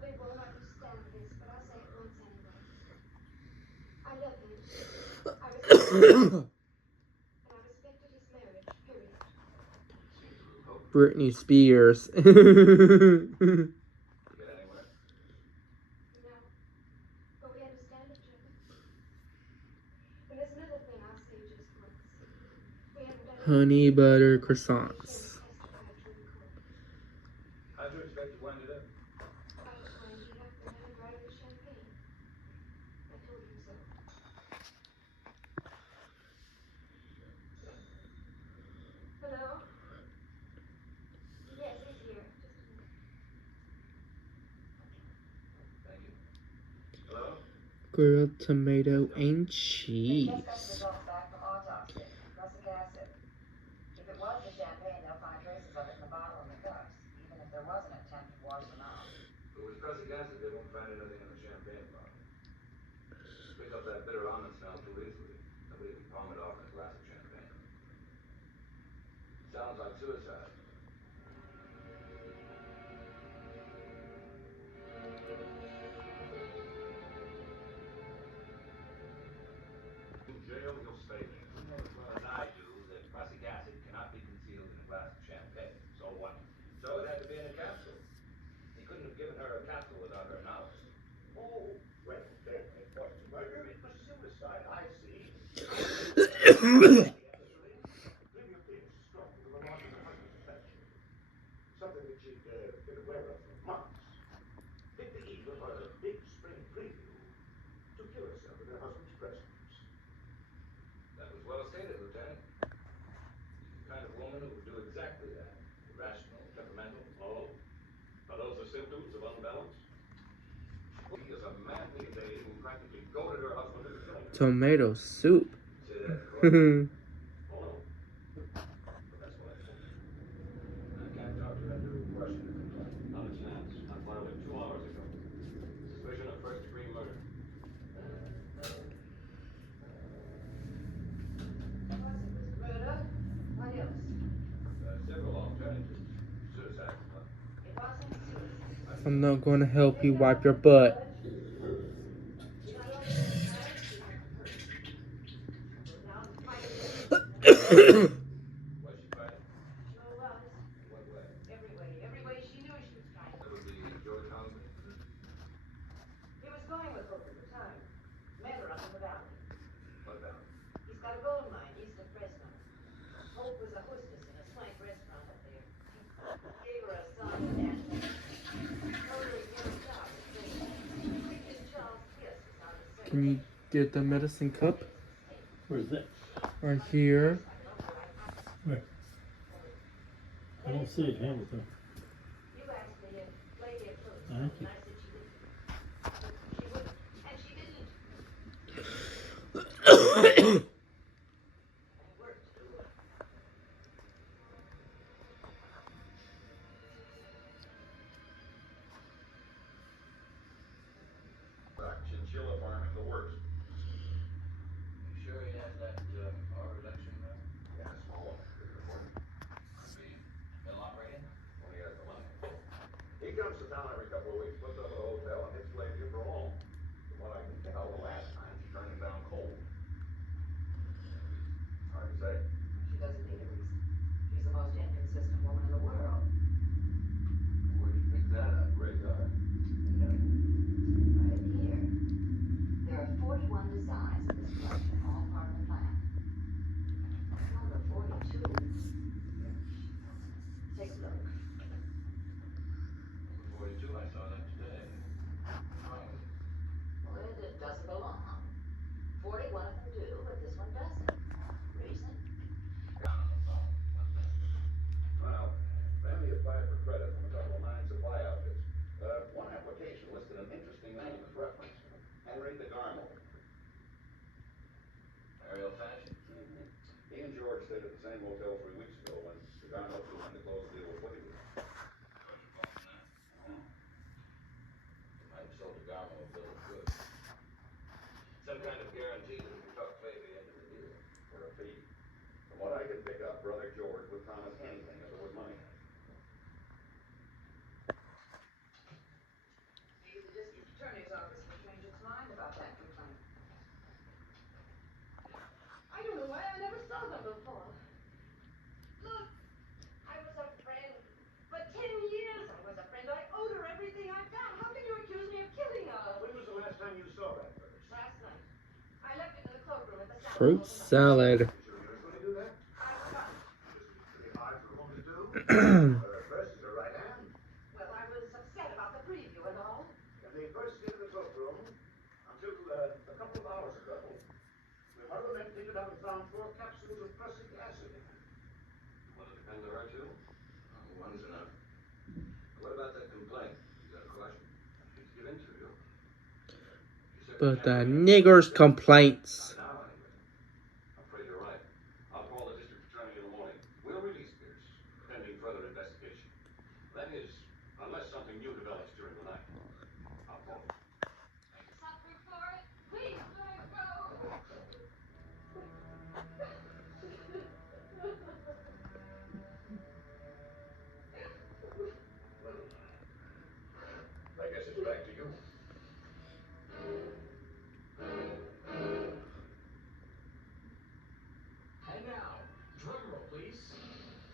probably won't understand this, but I'll say it once anyway. I love him. I respect him. And I respected his marriage, period. Britney Spears. Get anywhere? No. But we understand each other. And there's another thing I'll say just once. We haven't done Honey butter croissants. How'd you expect to wind it up? I was winding up and then I brought him champagne. I told him so. Hello? Yes, he's here. Just a minute. Thank you. Hello? Grilled tomato and cheese. They just got the results back from autopsy. Prussic acid. If it was the champagne, they'll find traces of it in the bottle and the cups, even if there was an attempt to wash them out. If it was prussic acid, they won't find anything in the champagne bottle. Pick up that bitter almond smell too easily. Nobody can palm it off in a glass of champagne. Sounds like suicide. In jail, you'll stay there. You know as well as I do that prussic acid cannot be concealed in a glass of champagne. So what? So it had to be in a capsule. He couldn't have given her a capsule without her knowledge. Oh, well, then it wasn't murder, it was suicide. I see. Something that she'd been aware of for months. Picked the eve of a big spring preview to kill herself in her husband's presence. That was well stated, Lieutenant. She's the kind of woman who would do exactly that. Irrational, temperamental. Oh? Are those the symptoms of unbalance? She is a madly lady who practically goaded her husband into killing her. Tomato soup. Say that twice. Oh, no. But that's what I told you. I can't talk to her under question the complaint. Not a chance. I filed it 2 hours ago. Suspicion of first-degree murder. Murder? What else? Several alternatives. Suicide. It wasn't suicide. I'm not going to help you wipe your butt. Was she fighting? Sure was. In what way? Every way she knew she was trying. That would be George Holmes. He was going with Hope at the time. Met her up in the valley. What about? He's got a gold mine east of Fresno. Hope was a hostess in a swank restaurant up there. Gave her a son and told her he'd never stop. Previous Charles Pierce was on the second. Can you get the medicine cup? Where's that? Right here. Where? I don't see it. Hand it to me. You asked me if Lady approached, Thank and you. I said she wouldn't. And she didn't. And it worked. Chinchilla farming, the worst. You sure he has that our election now? Yeah, a small one. Could be mill operating? When he has the money. He comes to town every couple of weeks, puts up at a hotel, and hits Lady for home. From what I can tell, the last time she turned him down cold. Hard to say. She doesn't need a reason. She's the most inconsistent woman in the world. Where'd you pick that up? Radar. Right here. There are 41 designs in this collection, all part of the plan. Number 42. Take a look. 42, I saw that today. Well, it doesn't belong. 41 of them do, but this one doesn't. Reason? Well, family applied for credit from a couple of mine supply outfits. One application listed an interesting name as reference. Henry DeGarmo. Aerial fashion? Mm-hmm. He and George stayed at the same hotel 3 weeks ago when DeGarmo flew in to close the deal with Woody. Might have sold DeGarmo a bill of goods. Some kind of guarantee that he could talk Flavy into the deal. For a fee. From what I could pick up, Brother George would promise anything if there was money in it. Fruit salad. You sure you usually do that? I forgot. Isn't it pretty hard for a woman to do? Well, First is her right hand. Well, I was upset about the preview and all. When they first into the cloakroom, until a couple of hours ago, one of the men cleaned it out and found 4 capsules of prussic acid in it. Want to depend on her too? Oh, one's enough. What about that complaint? You got a caution? I hate to give in to you. You certainly the can't bring it. niggers' complaints. Not now, anyway. I'm afraid you're right. I'll call the district attorney in the morning. We'll release Pierce, pending further investigation. That is, unless something new develops during the night. I'll call you. Suffering for it? Please let it go. Well, I guess it's back to you. And now, drum roll, please.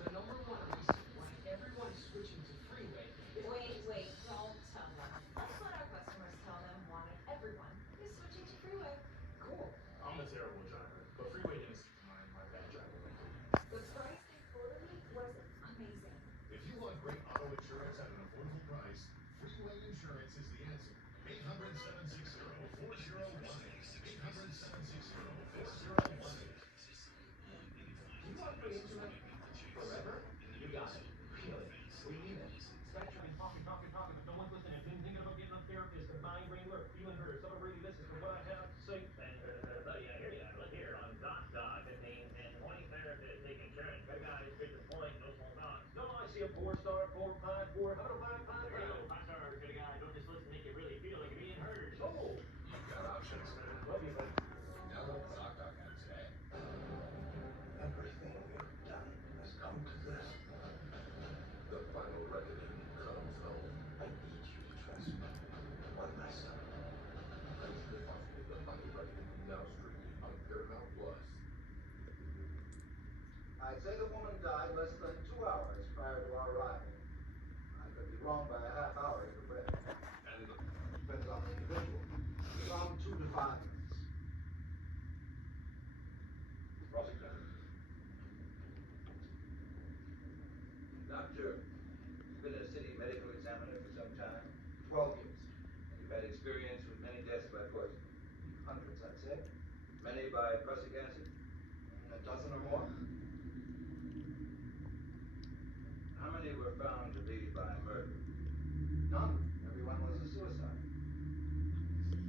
The number one reason why everyone's switching to freeway. Wait, don't tell them. That's what our customers tell them. Why everyone is switching to freeway. Cool. I'm a terrible driver, but freeway is my bad driving record. The price they quoted me was amazing. If you want great auto insurance at an affordable price, Freeway Insurance is the answer. 800-760-4018. 800-760-4018. You want free internet forever? You got it. Really? We need it. Spectrum and talking, but no one's listening. I've been thinking about getting a therapist, a mind wrangler, feeling hurt. Someone really listens to what I have to say. Buddy, I hear ya. Look here, on Dot, it means an appointing therapist taking insurance. Good guy, straight to the point, no small talk. No, I see a 4-star, 4, 5, 4. How about a 5, 5? There you go, 5 star, good guy. Don't just listen, make you really feel like you're being heard. Oh, You've got options. love you, buddy. Now look at Backyardigans today. Everything we've done has come to this. The final reckoning comes home. I need you to trust me. One last time. Mission Impossible, The Final Reckoning, now streaming on Paramount Plus. I'd say the woman died less than 2 hours prior to our arrival. I could be wrong by a half hour either way. And the Depends on the individual. We found 2 divines. prosecutor. Doctor, you've been a city medical examiner for some time, 12 years. and you've had experience with many deaths by poison. Hundreds, I'd say. Many by prussic acid. A dozen or more. How many were found to be by murder? None. Everyone was a suicide.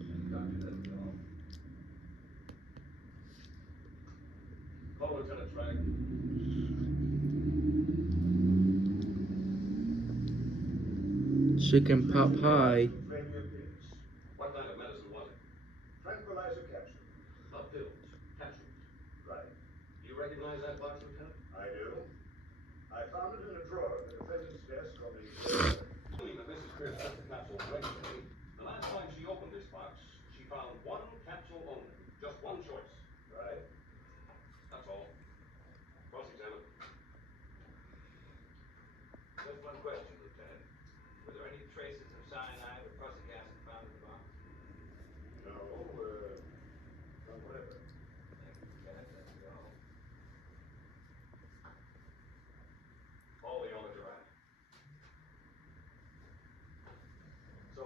And doctor, that'll be all. Call Lieutenant Frank. Chicken pot pie. Failure pills. What kind of medicine was it? Tranquilizer capsule. Not pills, capsules. Right. Do you recognize that box, Lieutenant? I do. I found it in a drawer of the defendant's desk on the. Assuming that Mrs. Pierce took the capsule regularly, the last time she opened this box, she found one capsule only. Just one choice. Right. That's all. Cross-examine. Just one question, Lieutenant. Were there any traces of cyanide or prussic acid found in the box? No, none whatever. Thank you, Lieutenant. That'll be all. All the owners are out. So,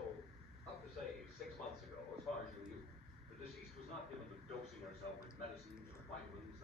up to say 6 months ago, as far as you knew, the deceased was not given to dosing herself with medicines or vitamins